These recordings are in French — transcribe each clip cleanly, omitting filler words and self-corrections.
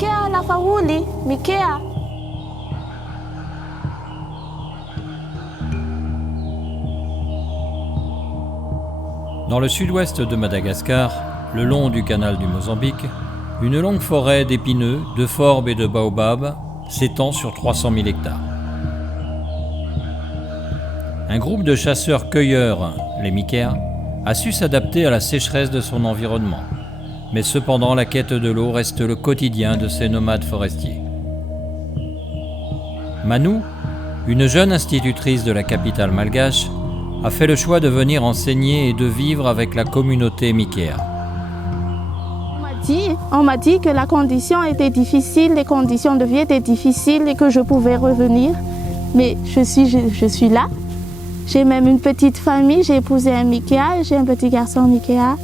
Mikea la fauli, Mikea. Dans le sud-ouest de Madagascar, le long du canal du Mozambique, une longue forêt d'épineux, de forbes et de baobabs s'étend sur 300 000 hectares. Un groupe de chasseurs-cueilleurs, les Mikea, a su s'adapter à la sécheresse de son environnement. Mais cependant, la quête de l'eau reste le quotidien de ces nomades forestiers. Manu, une jeune institutrice de la capitale malgache, a fait le choix de venir enseigner et de vivre avec la communauté Mikea. On m'a dit que la condition était difficile, les conditions de vie étaient difficiles et que je pouvais revenir. Mais je suis là. J'ai même une petite famille, j'ai épousé un Mikea, j'ai un petit garçon Mikea.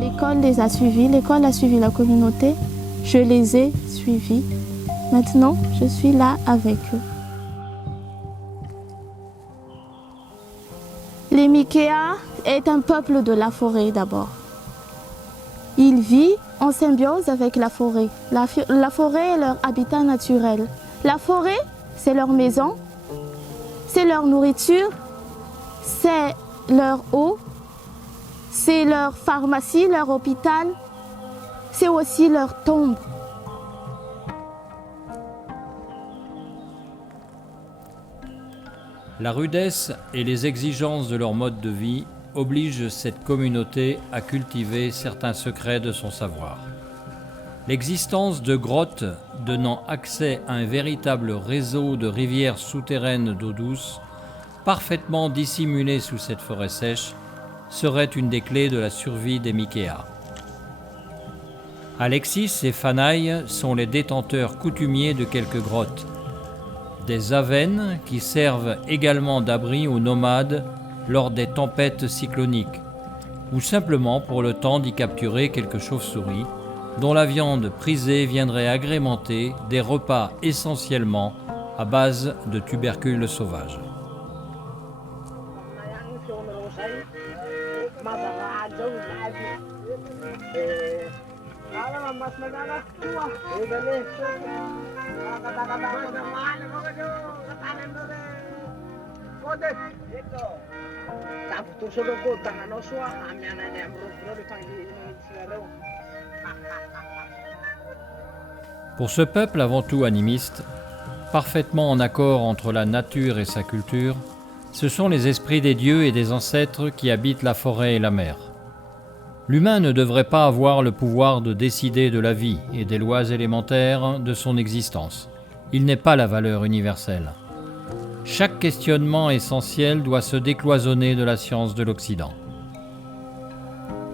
L'école les a suivis, l'école a suivi la communauté. Je les ai suivis. Maintenant, je suis là avec eux. Les Mikea est un peuple de la forêt d'abord. Il vit en symbiose avec la forêt. La forêt est leur habitat naturel. La forêt, c'est leur maison, c'est leur nourriture, c'est leur eau, c'est leur pharmacie, leur hôpital, c'est aussi leur tombe. La rudesse et les exigences de leur mode de vie obligent cette communauté à cultiver certains secrets de son savoir. L'existence de grottes donnant accès à un véritable réseau de rivières souterraines d'eau douce, parfaitement dissimulées sous cette forêt sèche, serait une des clés de la survie des Mikea. Alexis et Fanaï sont les détenteurs coutumiers de quelques grottes. Des avennes qui servent également d'abri aux nomades lors des tempêtes cycloniques, ou simplement pour le temps d'y capturer quelques chauves-souris, dont la viande prisée viendrait agrémenter des repas essentiellement à base de tubercules sauvages. Pour ce peuple avant tout animiste, parfaitement en accord entre la nature et sa culture, ce sont les esprits des dieux et des ancêtres qui habitent la forêt et la mer. L'humain ne devrait pas avoir le pouvoir de décider de la vie et des lois élémentaires de son existence. Il n'est pas la valeur universelle. Chaque questionnement essentiel doit se décloisonner de la science de l'Occident.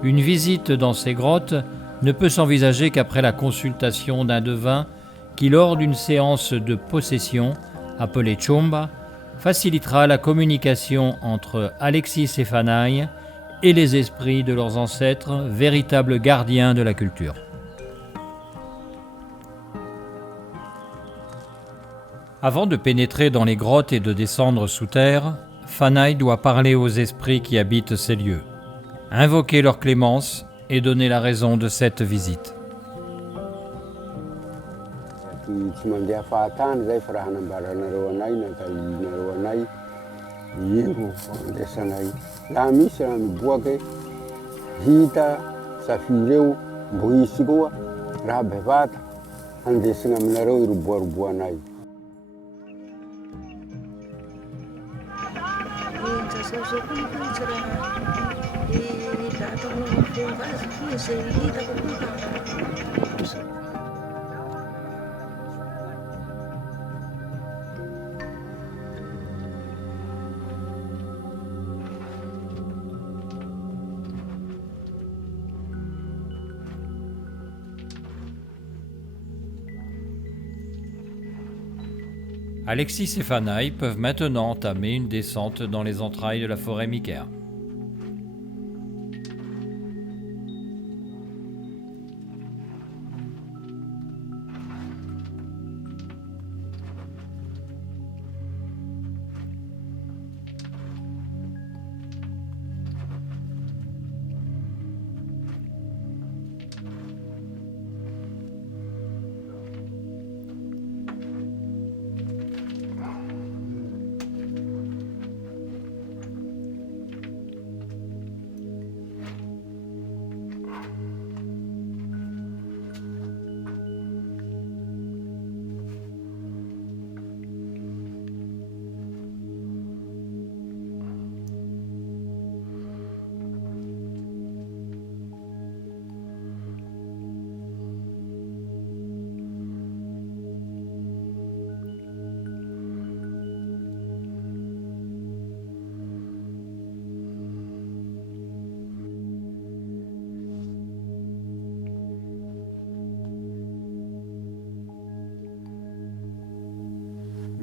Une visite dans ces grottes ne peut s'envisager qu'après la consultation d'un devin qui, lors d'une séance de possession, appelée Chomba, facilitera la communication entre Alexis et Fanaï et les esprits de leurs ancêtres, véritables gardiens de la culture. Avant de pénétrer dans les grottes et de descendre sous terre, Fanaï doit parler aux esprits qui habitent ces lieux, invoquer leur clémence et donner la raison de cette visite. Alexis et Fanaï peuvent maintenant entamer une descente dans les entrailles de la forêt Mikea.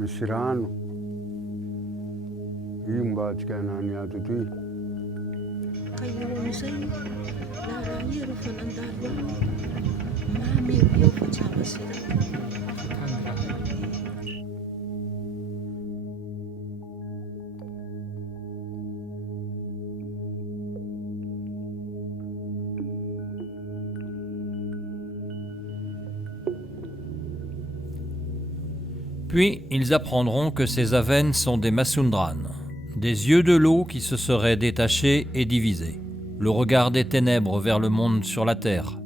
misy rano. Io mba tsy kainany ato toy. Ka io amin'izay na raha io rehefa nandalo mamy eo fa tsy avasira. Puis ils apprendront que ces Aven sont des Masundranes, des yeux de l'eau qui se seraient détachés et divisés, le regard des ténèbres vers le monde sur la terre.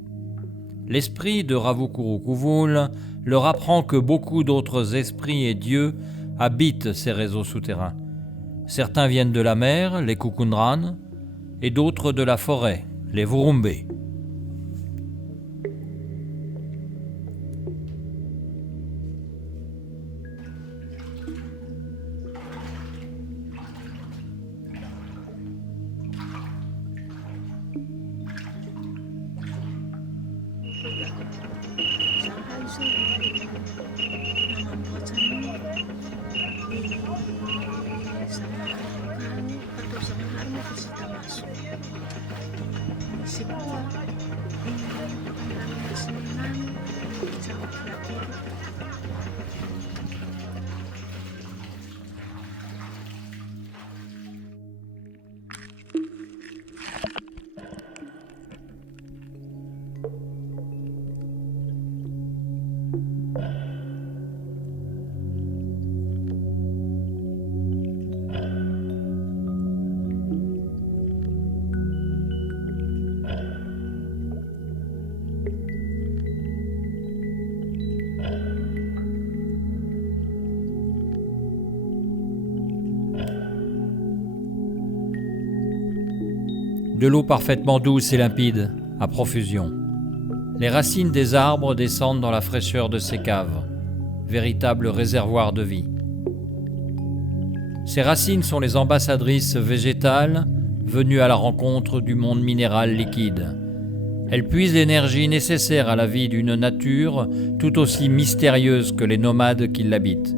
L'esprit de Ravukurukuvul leur apprend que beaucoup d'autres esprits et dieux habitent ces réseaux souterrains. Certains viennent de la mer, les Kukundranes, et d'autres de la forêt, les Vurumbé. De l'eau parfaitement douce et limpide, à profusion. Les racines des arbres descendent dans la fraîcheur de ces caves, véritables réservoirs de vie. Ces racines sont les ambassadrices végétales venues à la rencontre du monde minéral liquide. Elles puisent l'énergie nécessaire à la vie d'une nature tout aussi mystérieuse que les nomades qui l'habitent.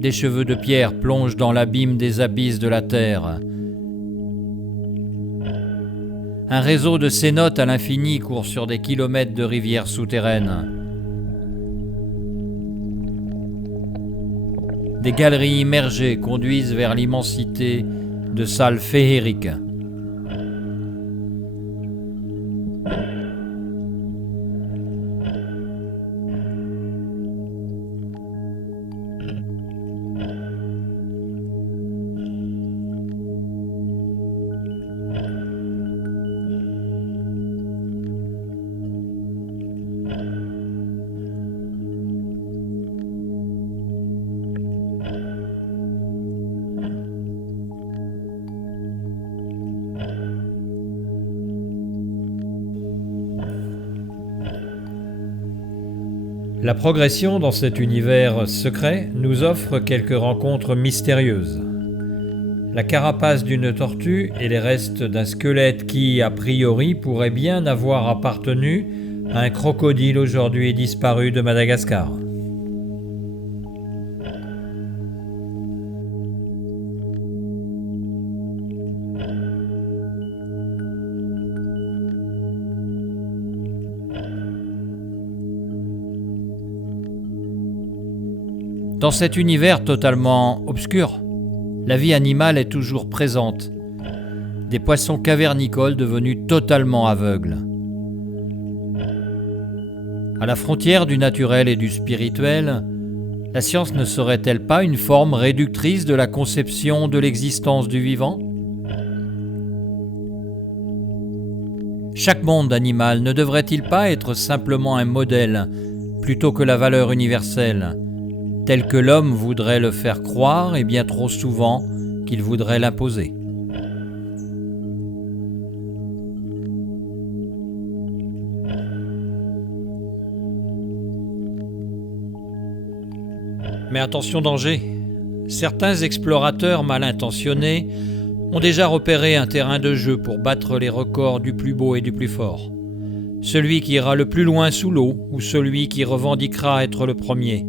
Des cheveux de pierre plongent dans l'abîme des abysses de la terre. Un réseau de cénotes à l'infini court sur des kilomètres de rivières souterraines. Des galeries immergées conduisent vers l'immensité de salles féeriques. La progression dans cet univers secret nous offre quelques rencontres mystérieuses. La carapace d'une tortue et les restes d'un squelette qui, a priori, pourrait bien avoir appartenu à un crocodile aujourd'hui disparu de Madagascar. Dans cet univers totalement obscur, la vie animale est toujours présente. Des poissons cavernicoles devenus totalement aveugles. À la frontière du naturel et du spirituel, la science ne serait-elle pas une forme réductrice de la conception de l'existence du vivant ? Chaque monde animal ne devrait-il pas être simplement un modèle plutôt que la valeur universelle, telle que l'homme voudrait le faire croire et bien trop souvent qu'il voudrait l'imposer ? Mais attention danger, certains explorateurs mal intentionnés ont déjà repéré un terrain de jeu pour battre les records du plus beau et du plus fort. Celui qui ira le plus loin sous l'eau ou celui qui revendiquera être le premier.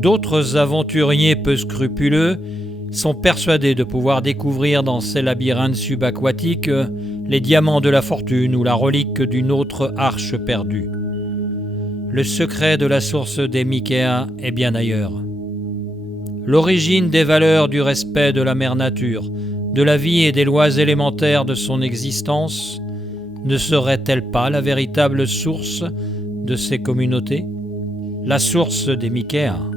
D'autres aventuriers peu scrupuleux sont persuadés de pouvoir découvrir dans ces labyrinthes subaquatiques les diamants de la fortune ou la relique d'une autre arche perdue. Le secret de la source des Mikéas est bien ailleurs. L'origine des valeurs du respect de la mère nature, de la vie et des lois élémentaires de son existence, ne serait-elle pas la véritable source de ces communautés ? La source des Mikéas.